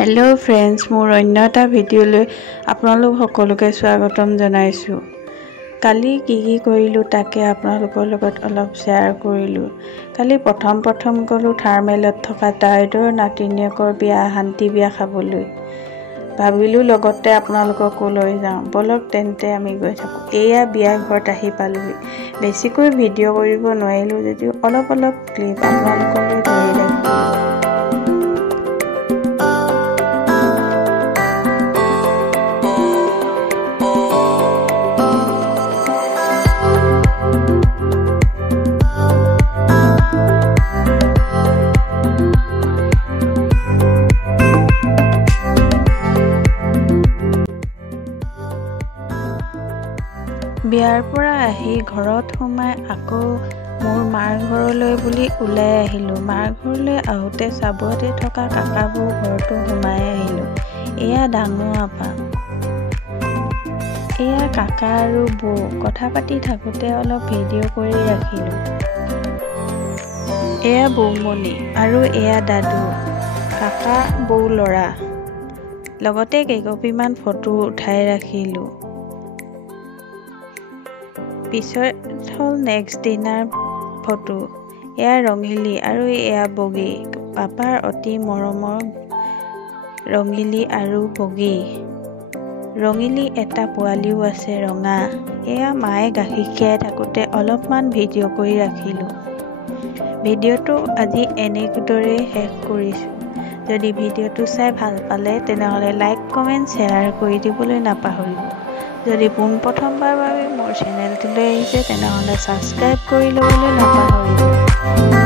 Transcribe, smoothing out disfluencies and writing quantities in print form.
Hello friends मोर अन्य এটা ভিডিঅ'লৈ আপোনালোক সকলোকে স্বাগতম জনাইছো। কালি কি কৰিলো তাকে আপোনালোকৰ লগত অলপ শেয়াৰ কৰিলো। কালি প্ৰথম গলো থাৰ্মেলত থকা তাইডৰ নাতিনিয়েকৰ বিয়া শান্তি বিয়া খাবলৈ। ভাবিলো লগতে আপোনালোকক লৈ যাওঁ। বলক তেন্তে আমি গৈ থাকো। এয়া বিয়া ঘৰত আহি পালোহি। বেছিকৈ ভিডিঅ' কৰিব নোৱাৰিলো যদিও অলপ ক্লিপ আপোনালোকলৈ ধৰি ৰাখিলো। বিয়াৰ পৰা আহি ঘৰত সোমাই আকৌ মোৰ মাৰ ঘৰলৈ বুলি ওলাই আহিলো। মাৰ ঘৰলৈ আহোঁতে চাবতে থকা কাকাবোৰ ঘৰটো সোমাই আহিলো। এয়া ডাঙৰ আপা, এয়া কাকা আৰু বৌ। কথা পাতি থাকোঁতে অলপ ভিডিঅ' কৰি ৰাখিলো। এয়া বৌমণি আৰু এয়া দাদু, কাকা বৌ ল'ৰা। লগতে কেইকপিমান ফটো উঠাই ৰাখিলো। পিছত হ'ল নেক্সট দিনাৰ ফটো। এয়া ৰঙিলী আৰু এয়া বগী, পাপাৰ অতি মৰমৰ ৰঙিলী আৰু বগী। ৰঙিলী এটা পোৱালিও আছে ৰঙা। এয়া মায়ে গাখীৰ খীৰাই থাকোঁতে অলপমান ভিডিঅ' কৰি ৰাখিলোঁ। ভিডিঅ'টো আজি এনেদৰে শেষ কৰিছোঁ। যদি ভিডিঅ'টো চাই ভাল পালে তেনেহ'লে লাইক কমেণ্ট শ্বেয়াৰ কৰি দিবলৈ নাপাহৰিব। যদি পোনপ্ৰথমবাৰৰ বাবে মোৰ চেনেলটোলৈ আহিছে তেনেহ'লে ছাবস্ক্ৰাইব কৰি ল'বলৈ নাপাহৰিব।